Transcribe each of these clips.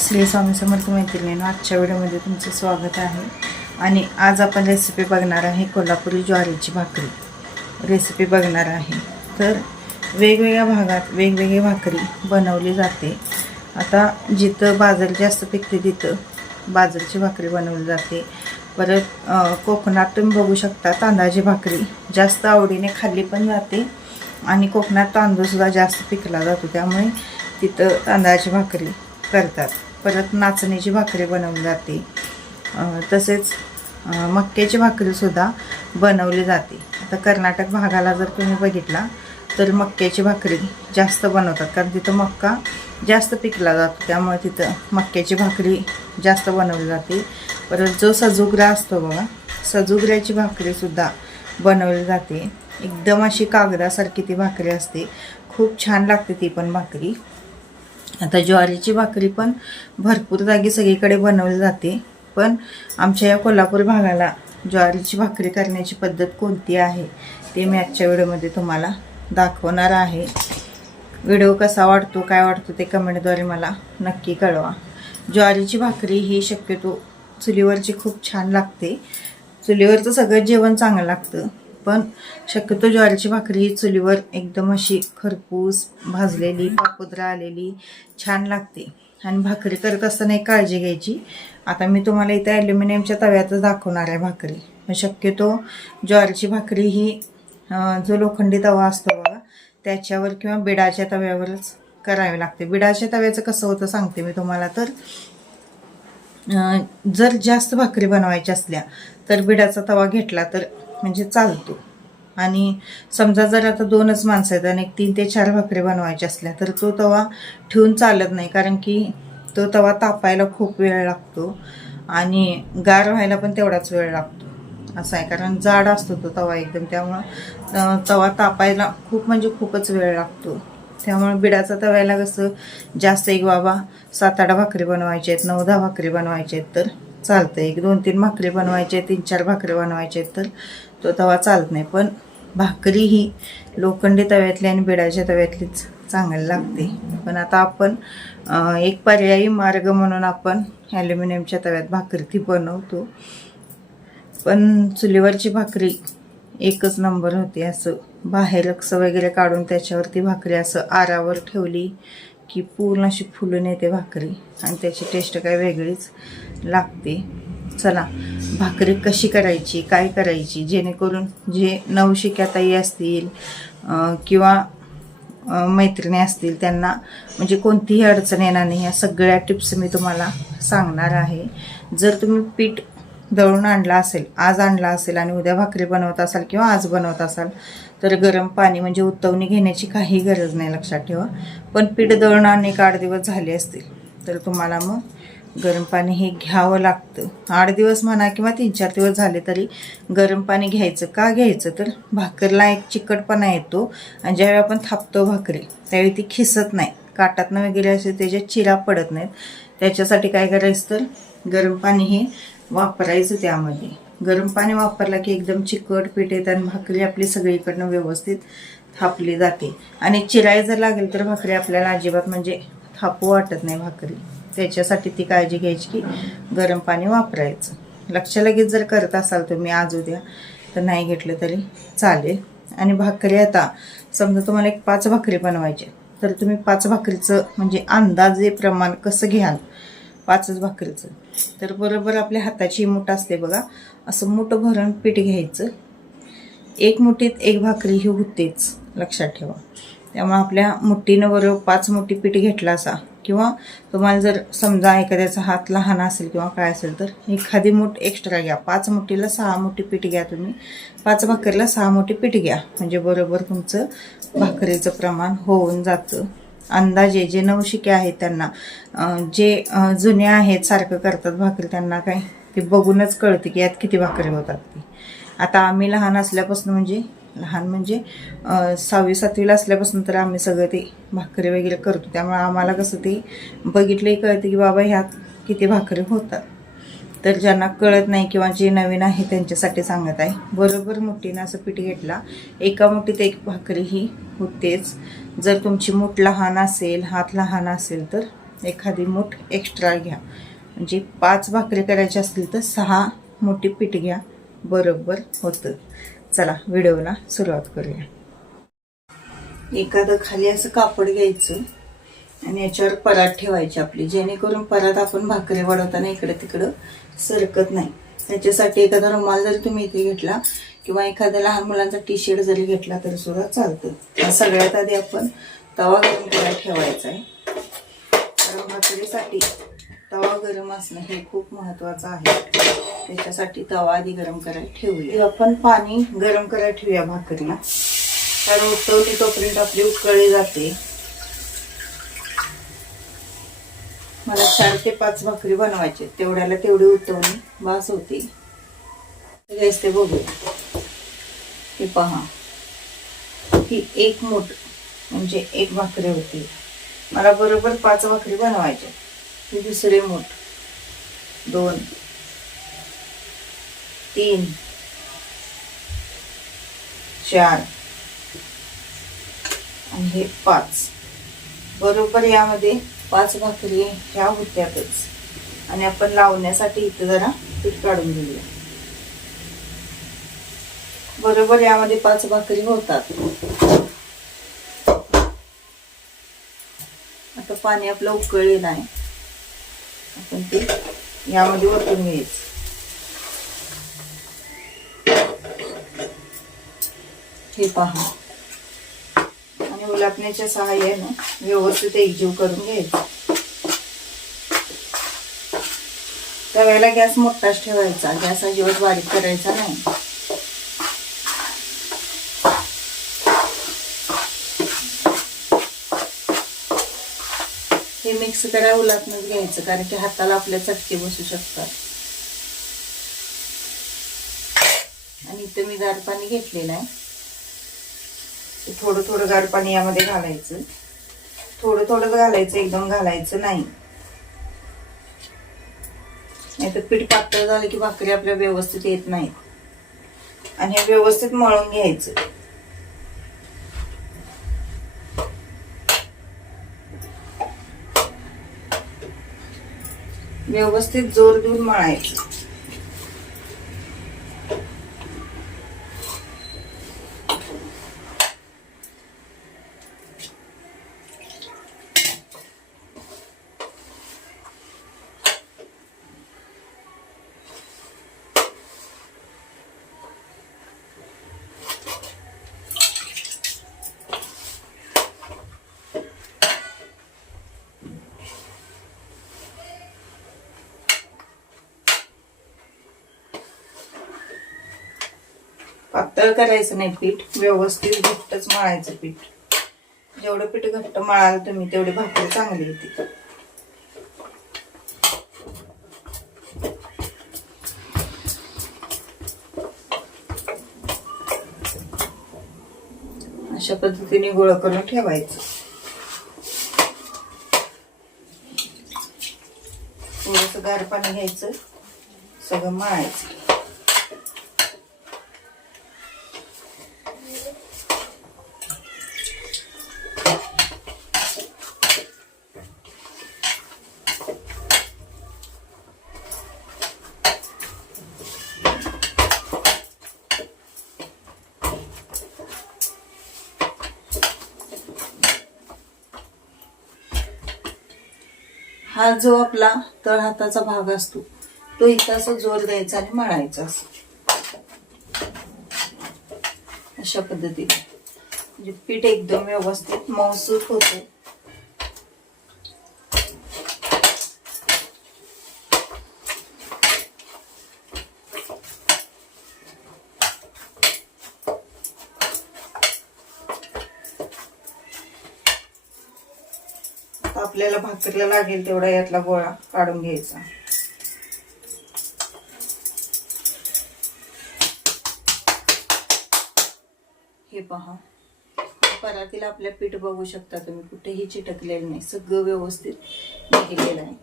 श्री स्वामी समर्थ मैत्रिणीनं आजच्या व्हिडिओमध्ये तुमचं स्वागत आहे. आणि आज आपण रेसिपी बघणार आहे कोल्हापुरी ज्वारीची भाकरी. रेसिपी बघणार आहे. तर वेगवेगळ्या भागात वेगवेगळी भाकरी बनवली जाते. आता जिथं बाजरी जास्त पिकते तिथं बाजरीची भाकरी बनवली जाते. परत कोकणात तुम्ही बघू शकता तांदळाची भाकरी जास्त आवडीने खाल्ली पण जाते आणि कोकणात तांदूळसुद्धा जास्त पिकला जातो. त्यामुळे तिथं तांदळाची भाकरी करतात. परत नाचणीची भाकरी बनवली जाते. तसेच मक्याची भाकरीसुद्धा बनवली जाते. आता कर्नाटक भागाला जर तुम्ही बघितला तर मक्याची भाकरी जास्त बनवतात. कारण तिथं मक्का जास्त पिकला जातो. त्यामुळे तिथं मक्याची भाकरी जास्त बनवली जाते. परत जो सजुगरा असतो बघा सजुगऱ्याची भाकरीसुद्धा बनवली जाते. एकदम अशी कागदासारखी ती भाकरी असते. खूप छान लागते ती पण भाकरी. आता ज्वारीची भाकरी पण भरपूर जागी सगळीकडे बनवली जाते. पण आमच्या या कोल्हापूर भागाला ज्वारीची भाकरी करण्याची पद्धत कोणती आहे ते मी आजच्या व्हिडिओमध्ये तुम्हाला दाखवणार आहे. व्हिडिओ कसा वाटतो काय वाटतो ते कमेंटद्वारे मला नक्की कळवा. ज्वारीची भाकरी ही शक्यतो चुलीवरची खूप छान लागते. चुलीवरचं सगळं जेवण चांगलं लागतं. पण शक्यतो ज्वारीची भाकरी ही चुलीवर एकदम अशी खरपूस भाजलेली पापुद्रा आलेली छान लागते. आणि भाकरी करत असताना एक काळजी घ्यायची. आता मी तुम्हाला इथे ॲल्युमिनियमच्या तव्यातच दाखवणार आहे भाकरी. शक्यतो ज्वारीची भाकरी ही जो लोखंडी तवा असतो बघा त्याच्यावर किंवा बिडाच्या तव्यावरच करावी लागते. बिडाच्या तव्याचं कसं होतं सांगते मी तुम्हाला. तर जर जास्त भाकरी बनवायच्या असल्या तर बिडाचा तवा घेतला तर म्हणजे चालतो. आणि समजा जर आता दोनच माणसं आहेत आणि एक तीन ते चार भाकरी बनवायच्या असल्या तर तो तवा ठेवून चालत नाही कारण की तो तवा तापायला खूप वेळ लागतो आणि गार व्हायला पण तेवढाच वेळ लागतो. असं आहे कारण जाड असतो तो तवा एकदम त्यामुळं तवा तापायला खूप म्हणजे खूपच वेळ लागतो. त्यामुळे बिडाचा तव्याला कसं जास्त एक बाबा सात आठ भाकरी बनवायचे आहेत नऊ दहा भाकरी बनवायचे आहेत तर चालतं एक दोन तीन भाकरी बनवायचे आहेत तीन चार भाकरी बनवायचे आहेत तर तो तवा चालत नाही. पण भाकरी ही लोखंडी तव्यातली आणि बिडाच्या तव्यातलीच चांगली लागते. पण आता आपण एक पर्यायी मार्ग म्हणून आपण ॲल्युमिनियमच्या तव्यात भाकरी ती बनवतो. पण चुलीवरची भाकरी एकच नंबर होती असं. बाहेर रक्स वगैरे काढून त्याच्यावरती भाकरी असं आरावर ठेवली की पूर्ण अशी फुलून येते भाकरी. आणि त्याची टेस्ट काय वेगळीच. लागते. चला भाकरी कशी करायची काय करायची जेणेकरून जे नवशिक्याताई असतील किंवा मैत्रिणी असतील त्यांना म्हणजे कोणतीही अडचण येणार नाही. या सगळ्या टिप्स मी तुम्हाला सांगणार आहे. जर तुम्ही पीठ दळून आणला असेल आज आणला असेल आणि उद्या भाकरी बनवत असाल किंवा आज बनवत असाल तर गरम पाणी म्हणजे उत्तवणी घेण्याची काही गरज नाही लक्षात ठेवा. पण पीठ दळून अनेक आठ दिवस झाले असतील तर तुम्हाला मग गरम पाणी हे घ्यावं लागतं. आठ दिवस म्हणा किंवा तीन चार दिवस झाले तरी गरम पाणी घ्यायचं. का घ्यायचं? तर भाकरला एक चिकटपणा येतो आणि ज्यावेळी आपण थापतो भाकरी त्यावेळी ती खिसत नाही. काटातनं वगैरे असे त्याच्यात चिरा पडत नाहीत. त्याच्यासाठी काय करायचं तर गरम पाणी हे वापरायचं त्यामध्ये. गरम पाणी वापरलं की एकदम चिकट पीठ येतात आणि भाकरी आपली सगळीकडनं व्यवस्थित थापली जाते. आणि चिराय जर लागेल तर भाकरी आपल्याला अजिबात म्हणजे थापू वाटत नाही भाकरी. त्याच्यासाठी ती काळजी घ्यायची की गरम पाणी वापरायचं. लक्ष लगेच जर करत असाल तुम्ही आज उद्या तर नाही घेतलं तरी चालेल. आणि भाकरी आता समजा तुम्हाला एक पाच भाकरी बनवायची तर तुम्ही पाच भाकरीचं म्हणजे अंदाजे प्रमाण कसं घ्याल? पाचच भाकरीचं. तर बरोबर आपल्या हाताची मूठ असते बघा असं मोठं भरून पीठ घ्यायचं. एक मुठीत एक भाकरी ही होतेच लक्षात ठेवा. त्यामुळे आपल्या मुठीनं बरोबर पाच मुठी पीठ घेतला असा किंवा तुम्हाला जर समजा एखाद्याचा हात लहान असेल किंवा काय असेल तर एखादी मूठ एक्स्ट्रा घ्या. पाच मुठीला सहा मुठी पीठ घ्या तुम्ही. पाच भाकरीला सहा मुठी पीठ घ्या. म्हणजे बरोबर तुमचं भाकरीचं प्रमाण होऊन जातं. अंदाजे जे नवशिके आहेत त्यांना जे जुने आहेत सारखं करतात भाकरी त्यांना काय ते बघूनच कळते की यात किती भाकरी होतात ती. आता आम्ही लहान असल्यापासून म्हणजे लहान म्हणजे सहावी सातवीला असल्यापासून तर आम्ही सगळं ते भाकरी वगैरे करतो. त्यामुळे आम्हाला कसं ते बघितलंही कळतं की बाबा ह्यात किती भाकरी होतात. तर ज्यांना कळत नाही किंवा जे नवीन आहे त्यांच्यासाठी सांगत आहे. बरोबर मुठीनं असं पीठ घेतला. एका मुठीत एक भाकरी ही होतेच. जर तुमची मूठ लहान असेल हात लहान असेल तर एखादी मूठ एक्स्ट्रा घ्या. म्हणजे पाच भाकरी करायची असतील तर सहा मोठी पीठ घ्या. बरोबर होतं. चला व्हिडिओला सुरुवात करूया. एखादं खाली असं कापड घ्यायचं आणि याच्यावर परात ठेवायची आपली जेणेकरून परात आपण भाकरी वाढवताना इकडं तिकडं सरकत नाही. त्याच्यासाठी एखादा रुमाल जरी तुम्ही इथे घेतला किंवा एखाद्या लहान मुलांचा टी शर्ट जरी घेतला तरी सुद्धा चालतं. सगळ्यात आधी आपण तवा गरम करायला ठेवायचा आहे. कारण भाकरीसाठी तवा गरम असणं हे खूप महत्वाचं आहे. त्याच्यासाठी तवा आधी गरम करायला ठेवूया. आपण पाणी गरम करायला ठेवूया भाकरीला. कारण उठवली तोपर्यंत आपली उकळली जाते. मला चार ते पाच भाकरी बनवायचे तेवढ्याला तेवढी उतवणी बास होते. गॅस ते बघू हे पहा. ही एक मोठ म्हणजे एक भाकरी होती. मला बरोबर पाच भाकरी बनवायच्या हे दुसरे मूठ. दोन. तीन. चार. आणि हे पाच. बरोबर यामध्ये पाच भाकरी ह्या होत्यातच. आणि आपण लावण्यासाठी इथं जरा पीठ काढून घेऊया. बरोबर यामध्ये पाच भाकरी होतात. आता पाणी आपलं उकळलेलं आहे. आपण ते यामध्ये वरतून घ्यायचं. हे पहा. आणि उलाटण्याच्या सहाय्यानं व्यवस्थित एकजीव करून घ्यायचं. त्यावेळेला गॅस मोठाच ठेवायचा. गॅस अजिबात बारीक करायचा नाही हे मिक्स करा उलाटणंच घ्यायचं कारण की हाताला आपल्या चटके बसू शकतात. आणि इथं मी गार पाणी घेतलेलं आहे. थोडं थोडं गार पाणी यामध्ये घालायचं. थोडं थोडं घालायचं एकदम घालायचं नाही. नाही तर पीठ पातळ झालं की भाकरी आपल्या व्यवस्थित येत नाहीत. आणि हे व्यवस्थित मळून घ्यायचं. व्यवस्थित जोर देऊन मळायचं. पातळ करायचं नाही पीठ व्यवस्थित घट्टच मळायचं पीठ. जेवढं पीठ घट्ट मळाल तुम्ही तेवढी भाकरी चांगली येते. अशा पद्धतीने गोळ करून ठेवायचं. थोडस गार पाणी घ्यायचं सगळं मळायचं. हा जो आपला तळ हाताचा भाग असतो तो इथं असं जोर द्यायचा आणि मळायचा असं. अशा पद्धतीने. म्हणजे पीठ एकदम व्यवस्थित मौसूत होते आपल्याला भाकरीला लागेल तेवढा यातला गोळा काढून घ्यायचा. हे पहा. परातीला आपल्या पीठ बघू शकता तुम्ही कुठेही चिटकलेलं नाही. सगळं व्यवस्थित निघलेलं आहे.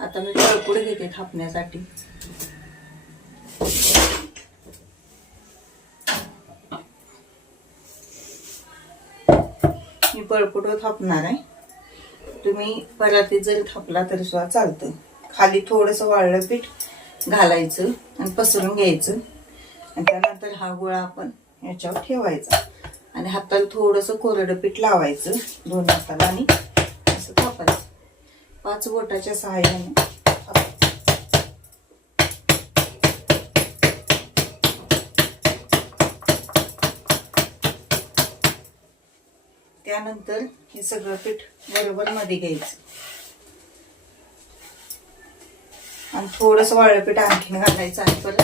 आता मी तळपूड घेते थापण्यासाठी. मी पळपुट थापणार आहे. तुम्ही परातीत जरी थापला तरी सुद्धा चालतं खाली थोडंसं वाळलं पीठ घालायचं आणि पसरून घ्यायचं. आणि त्यानंतर हा गोळा आपण याच्यावर ठेवायचा. आणि हाताला थोडंसं कोरडं पीठ लावायचं दोन हाताला आणि असं थापायचं. पाच बोटाच्या सहाय्याने त्यानंतर हे सगळं पीठ बरोबर मध्ये घ्यायचं. आणि थोडंसं वाळलं पीठ आणखीन घालायचं आणि परत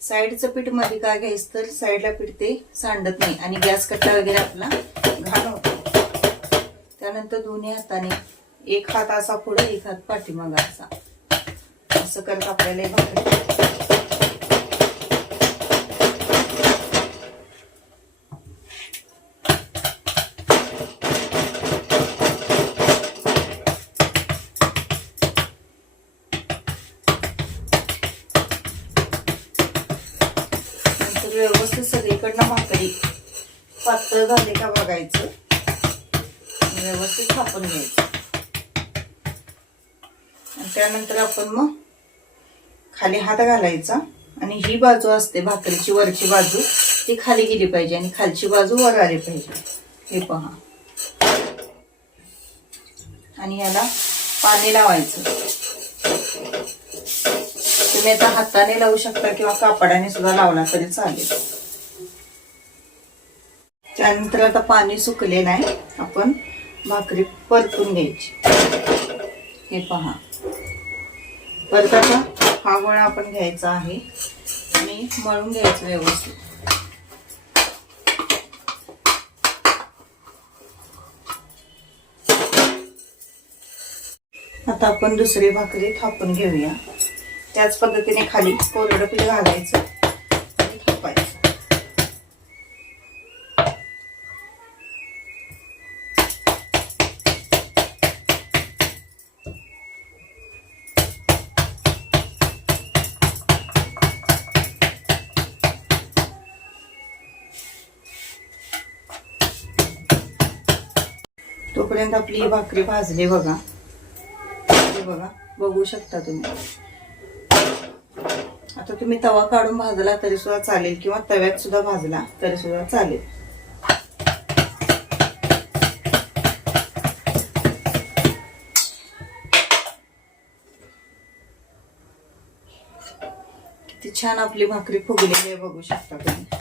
साईडचं पीठमध्ये काय घ्यायचं तर साईडला पीठ ते सांडत नाही आणि गॅस कट्टा वगैरे आपला घाण होतो त्यानंतर दोन्ही हाताने एक हात असा पुढे एक हात पाठीमागा असा. असं करत आपल्याला इकडनं भाकरी पातळ झाले का बघायचं. व्यवस्थित थापून घ्यायचं. आणि त्यानंतर आपण मग खाली हात घालायचा आणि ही बाजू असते भाकरीची वरची बाजू ती खाली गेली पाहिजे आणि खालची बाजू वर आली पाहिजे. हे पहा. आणि याला पाणी लावायचं. तुम्ही आता हाताने लावू शकता किंवा कापडाने सुद्धा लावला तरी चालेल. त्यानंतर आता पाणी सुकलेलं आहे आपण भाकरी परतून घ्यायची. हे पहा. परत आता हा गोळा आपण घ्यायचा आहे. आणि मळून घ्यायचं व्यवस्थित. आता आपण दुसरी भाकरी थापून घेऊया. त्याच पद्धतीने खाली कोरडं पीठ घालायचं. तोपर्यंत आपली भाकरी भाजली बघा. हे बघा बघू शकता तुम्ही. आता तुम्ही तवा काढून भाजला तरी सुद्धा चालेल किंवा तव्यात सुद्धा भाजला तरी सुद्धा चालेल. किती छान आपली भाकरी फुगलेली आहे बघू शकता तुम्ही.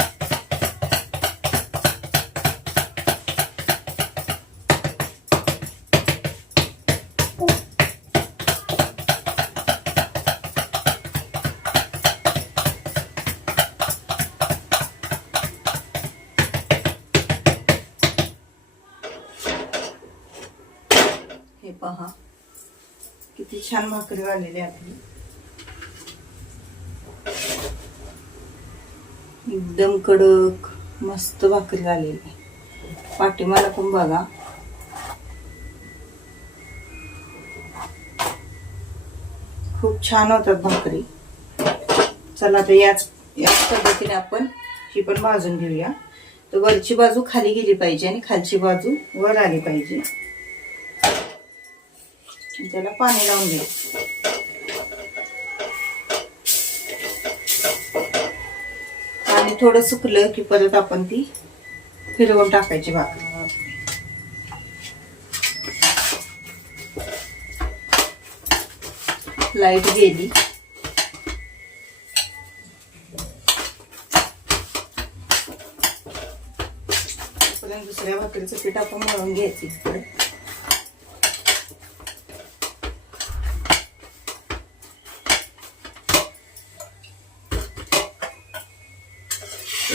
छान भाकरी वाढलेली आपली. एकदम कडक मस्त भाकरी आलेली आहे. पाठीमाला पण बघा. खूप छान होतात भाकरी. चला तर याच याच पद्धतीने आपण ही पण भाजून घेऊया. तर वरची बाजू खाली गेली पाहिजे आणि खालची बाजू वर आली पाहिजे. त्याला पाणी लावून घ्यायचं पाणी थोडं सुकलं की परत आपण ती फिरवून टाकायची भाकरी. लाइट गेली. दुसऱ्या भाकरीचं पीठ आपण मळून घ्यायचं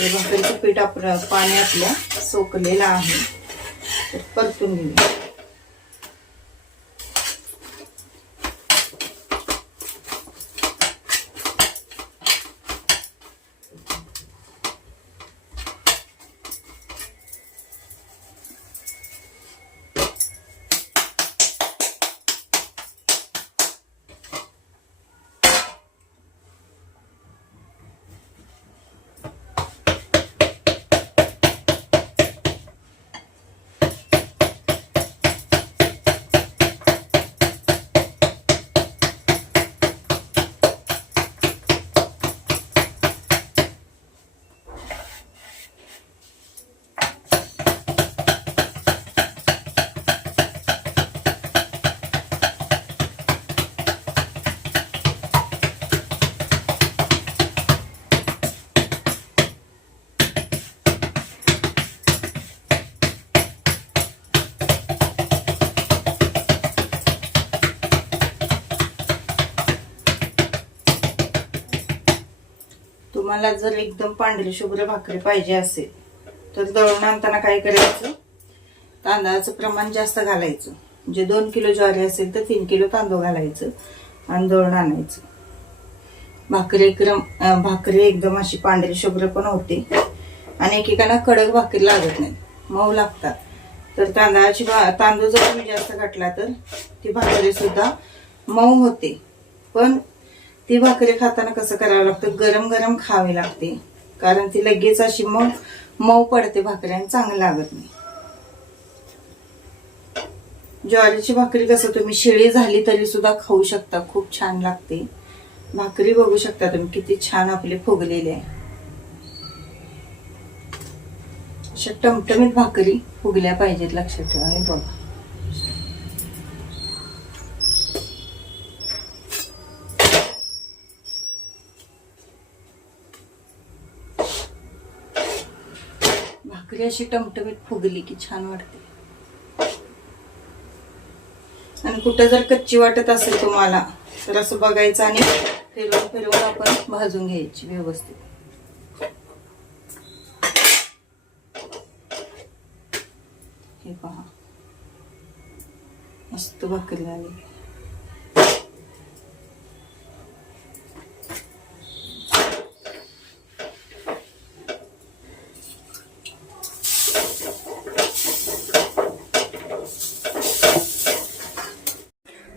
हे भाकरीचं पीठ आपलं पाणी आपल्या सोकलेलं आहे. तर परतून घेऊया. तुम्हाला जर एकदम पांढरी शुभ्र भाकरी पाहिजे असेल तर दळून आणताना काय करायचं? तांदळाचं प्रमाण जास्त घालायचं. म्हणजे दोन किलो ज्वारी असेल तर तीन किलो तांदूळ घालायचं आणि दळून आणायचं. भाकरी एकदम भाकरी एकदम अशी पांढरी शुभ्र पण होते. आणि एकेकांना कडक भाकरी लागत नाही मऊ लागतात. तर तांदळाची भा तांदूळ जर तुम्ही जास्त घातला तर ती भाकरी सुद्धा मऊ होते. पण ती भाकरी खाताना कसं करावं लागतं? गरम गरम खावी लागते. कारण ती लगेच अशी मग मऊ पडते भाकरी आणि चांगलं लागत नाही. ज्वारीची भाकरी कसं तुम्ही शिळी झाली तरी सुद्धा खाऊ शकता. खूप छान लागते. भाकरी बघू शकता तुम्ही. किती छान आपली फुगलेली आहे. अशा टमटमीत भाकरी फुगल्या पाहिजेत लक्षात ठेवा हे बघा. भाकरी अशी टमटमीत फुगली की छान वाटते. आणि कुठं जर कच्ची वाटत असेल तुम्हाला तर असं बघायचं आणि फिरवून फिरवून आपण भाजून घ्यायची व्यवस्थित. हे पहा. मस्त भाकरी झाली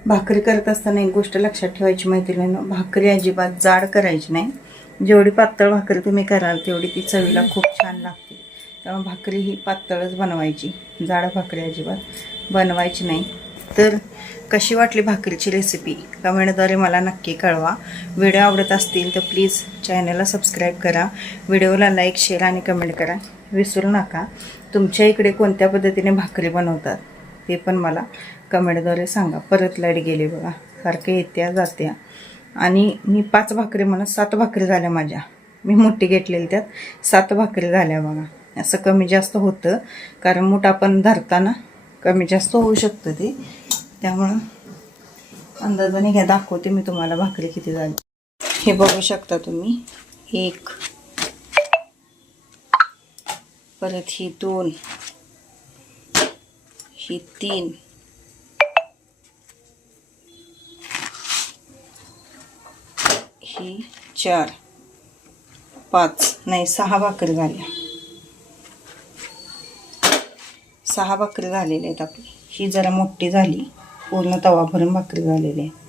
भाकरी करत असताना एक गोष्ट लक्षात ठेवायची मैत्रिणीनं भाकरी अजिबात जाड करायची नाही. जेवढी पातळ भाकरी तुम्ही कराल तेवढी ती चवीला खूप छान लागते. त्यामुळे भाकरी ही पातळच बनवायची. जाड भाकरी अजिबात बनवायची नाही. तर कशी वाटली भाकरीची रेसिपी कमेंटद्वारे मला नक्की कळवा. व्हिडिओ आवडत असतील तर प्लीज चॅनलला सबस्क्राईब करा. व्हिडिओला लाईक शेअर आणि कमेंट करा. विसरू नका. तुमच्या इकडे कोणत्या पद्धतीने भाकरी बनवतात? ते पण मला कमेंटद्वारे सांगा. परत लाइट गेली बघा. सारखे येत्या जात्या. आणि मी पाच भाकरी म्हणा सात भाकरी झाल्या माझ्या. मी मोठी घेतलेली त्यात. सात भाकरी झाल्या बघा. असं कमी जास्त होतं. कारण मोठं आपण धरताना कमी जास्त होऊ शकतं ते. त्यामुळं अंदाजाने घ्या दाखवते मी तुम्हाला भाकरी किती झाली. हे बघू शकता तुम्ही. एक. परत ही दोन. ही तीन. ही चार. पाच. नाही सहा भाकरी झाल्या सहा भाकरी झालेल्या आहेत आपली. ही जरा मोठी झाली. पूर्ण तवा भरून भाकरी झालेली आहे.